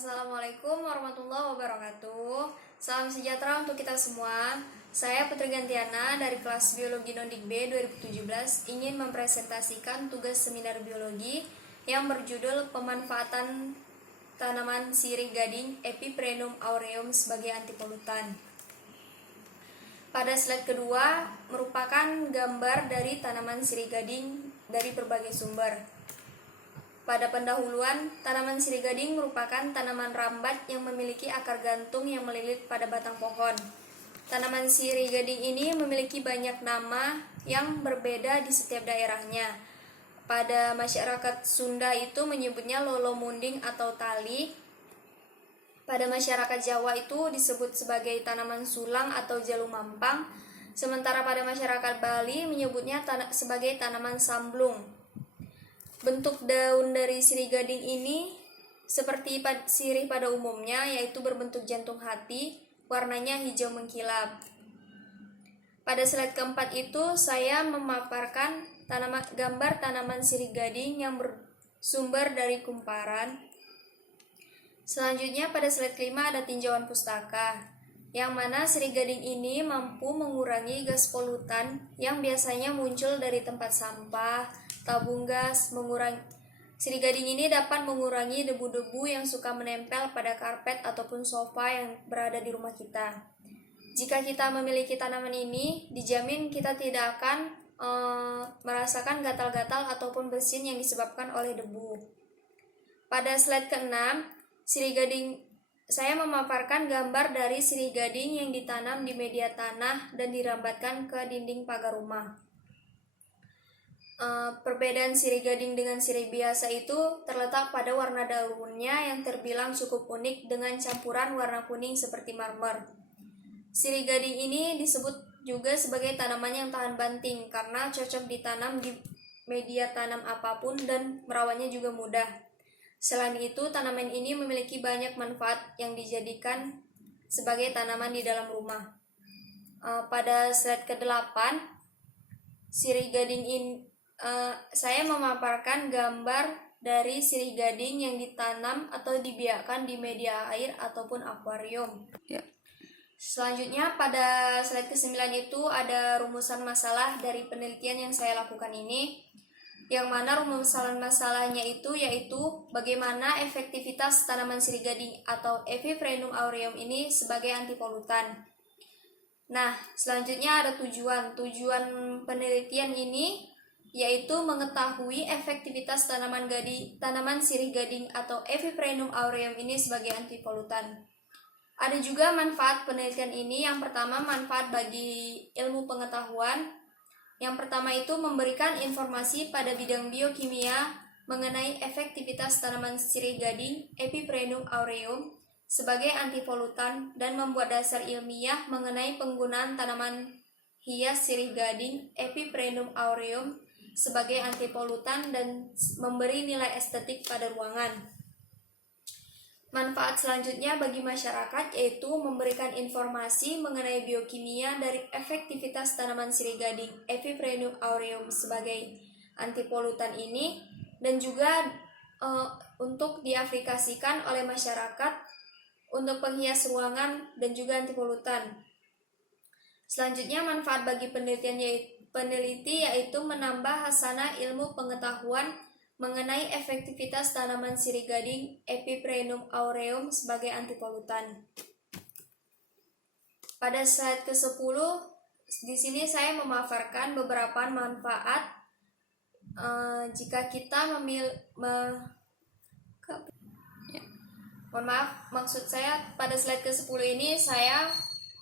Assalamualaikum warahmatullahi wabarakatuh. Salam sejahtera untuk kita semua. Saya Putri Gantiana dari kelas Biologi Nondik B 2017 ingin mempresentasikan tugas seminar biologi yang berjudul Pemanfaatan Tanaman Sirih Gading Epiprenum aureum sebagai antipolutan. Pada slide kedua merupakan gambar dari tanaman sirih gading dari berbagai sumber. Pada pendahuluan, tanaman sirih gading merupakan tanaman rambat yang memiliki akar gantung yang melilit pada batang pohon. Tanaman sirih gading ini memiliki banyak nama yang berbeda di setiap daerahnya. Pada masyarakat Sunda itu menyebutnya lolo munding atau tali. Pada masyarakat Jawa itu disebut sebagai tanaman sulang atau jalu mampang. Sementara pada masyarakat Bali menyebutnya sebagai tanaman samblung. Bentuk daun dari sirih gading ini seperti sirih pada umumnya, yaitu berbentuk jantung hati, warnanya hijau mengkilap. Pada slide keempat itu saya memaparkan gambar tanaman sirih gading yang bersumber dari kumparan. Selanjutnya pada slide kelima ada tinjauan pustaka, yang mana sirih gading ini mampu mengurangi gas polutan yang biasanya muncul dari tempat sampah, tabung gas. Sirih gading ini dapat mengurangi debu-debu yang suka menempel pada karpet ataupun sofa yang berada di rumah kita. Jika kita memiliki tanaman ini, dijamin kita tidak akan merasakan gatal-gatal ataupun bersin yang disebabkan oleh debu. Pada slide ke-6, saya memaparkan gambar dari sirih gading yang ditanam di media tanah dan dirambatkan ke dinding pagar rumah. Perbedaan sirih gading dengan sirih biasa itu terletak pada warna daunnya yang terbilang cukup unik dengan campuran warna kuning seperti marmer. Sirih gading ini disebut juga sebagai tanaman yang tahan banting karena cocok ditanam di media tanam apapun dan merawatnya juga mudah. Selain itu, tanaman ini memiliki banyak manfaat yang dijadikan sebagai tanaman di dalam rumah. Pada slide ke-8, sirih gading ini saya memaparkan gambar dari sirih gading yang ditanam atau dibiarkan di media air ataupun akuarium. Selanjutnya pada slide ke-9 itu ada rumusan masalah dari penelitian yang saya lakukan ini, yang mana rumusan masalahnya itu yaitu bagaimana efektivitas tanaman sirih gading atau Epiprenum aureum ini sebagai antipolutan. Nah, selanjutnya ada tujuan penelitian ini yaitu mengetahui efektivitas tanaman sirih gading atau Epiprenum aureum ini sebagai antipolutan. Ada juga manfaat penelitian ini. Yang pertama, manfaat bagi ilmu pengetahuan. Yang pertama itu memberikan informasi pada bidang biokimia mengenai efektivitas tanaman sirih gading Epiprenum aureum sebagai antipolutan dan membuat dasar ilmiah mengenai penggunaan tanaman hias sirih gading Epiprenum aureum sebagai antipolutan dan memberi nilai estetik pada ruangan. Manfaat selanjutnya bagi masyarakat yaitu memberikan informasi mengenai biokimia dari efektivitas tanaman sirih gading Epiprenum aureum sebagai antipolutan ini, dan juga untuk diaplikasikan oleh masyarakat untuk penghias ruangan dan juga antipolutan. Selanjutnya manfaat bagi peneliti yaitu menambah hasanah ilmu pengetahuan mengenai efektivitas tanaman sirih gading Epiprenum aureum sebagai antipolutan. Pada slide ke-10, di sini saya memaparkan beberapa manfaat jika kita maksud saya pada slide ke-10 ini saya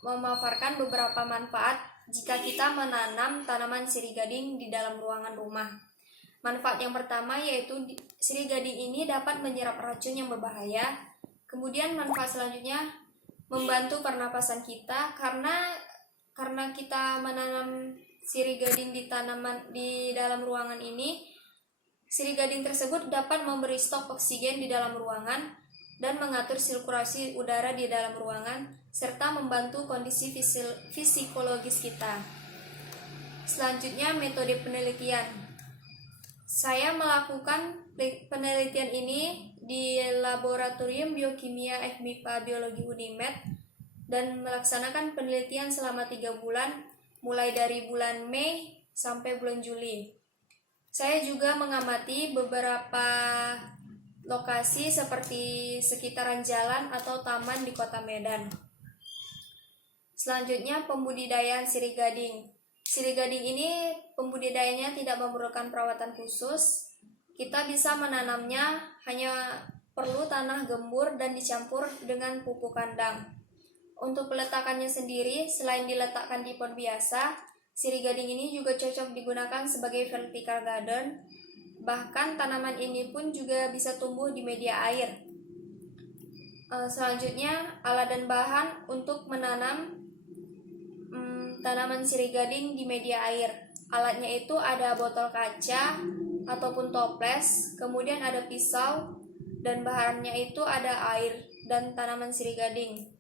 memaparkan beberapa manfaat jika kita menanam tanaman sirih gading di dalam ruangan rumah. Manfaat yang pertama yaitu sirih gading ini dapat menyerap racun yang berbahaya. Kemudian manfaat selanjutnya membantu pernapasan kita karena kita menanam sirih gading di dalam ruangan ini. Sirih gading tersebut dapat memberi stok oksigen di dalam ruangan dan mengatur sirkulasi udara di dalam ruangan serta membantu kondisi fisikologis kita. Selanjutnya metode penelitian. Saya melakukan penelitian ini di Laboratorium Biokimia FMIPA Biologi Unimed dan melaksanakan penelitian selama 3 bulan, mulai dari bulan Mei sampai bulan Juli. Saya juga mengamati beberapa lokasi seperti sekitaran jalan atau taman di Kota Medan. Selanjutnya, pembudidayaan sirih gading. Sirih gading ini pembudidayanya tidak memerlukan perawatan khusus. Kita bisa menanamnya hanya perlu tanah gembur dan dicampur dengan pupuk kandang. Untuk peletakannya sendiri, selain diletakkan di pot biasa, sirih gading ini juga cocok digunakan sebagai vertical garden. Bahkan tanaman ini pun juga bisa tumbuh di media air. Selanjutnya, alat dan bahan untuk menanam tanaman sirih gading di media air. Alatnya itu ada botol kaca ataupun toples, kemudian ada pisau, dan bahannya itu ada air dan tanaman sirih gading.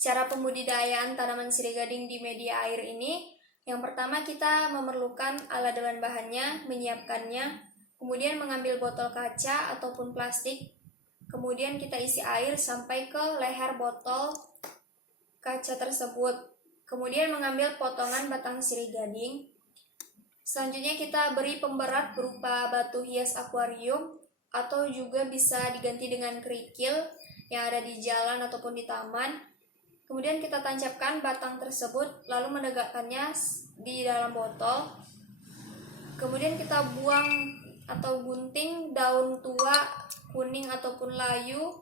Cara pembudidayaan tanaman sirih gading di media air ini, yang pertama kita memerlukan alat dan bahannya, menyiapkannya, kemudian mengambil botol kaca ataupun plastik, kemudian kita isi air sampai ke leher botol kaca tersebut, kemudian mengambil potongan batang sirih gading. Selanjutnya kita beri pemberat berupa batu hias akuarium atau juga bisa diganti dengan kerikil yang ada di jalan ataupun di taman. Kemudian kita tancapkan batang tersebut lalu menegakkannya di dalam botol. Kemudian kita buang atau gunting daun tua, kuning ataupun layu.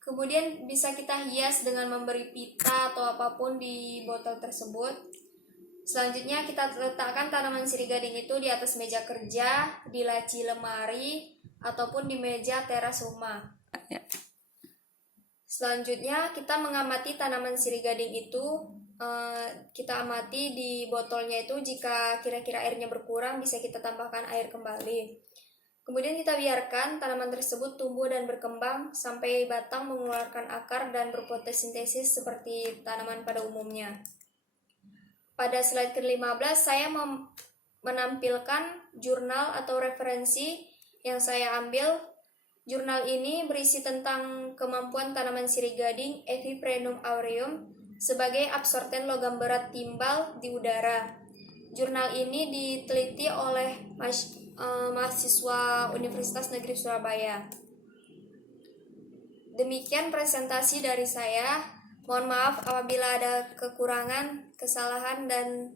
Kemudian bisa kita hias dengan memberi pita atau apapun di botol tersebut. Selanjutnya kita letakkan tanaman sirih gading itu di atas meja kerja, di laci lemari, ataupun di meja teras rumah. Selanjutnya kita mengamati tanaman sirih gading itu, kita amati di botolnya itu, jika kira-kira airnya berkurang bisa kita tambahkan air kembali. Kemudian kita biarkan tanaman tersebut tumbuh dan berkembang sampai batang mengeluarkan akar dan berfotosintesis seperti tanaman pada umumnya. Pada slide ke-15 saya menampilkan jurnal atau referensi yang saya ambil. Jurnal ini berisi tentang kemampuan tanaman sirih gading Eviprenum aureum sebagai absorten logam berat timbal di udara. Jurnal ini diteliti oleh mahasiswa Universitas Negeri Surabaya. Demikian presentasi dari saya. Mohon maaf apabila ada kekurangan, kesalahan, dan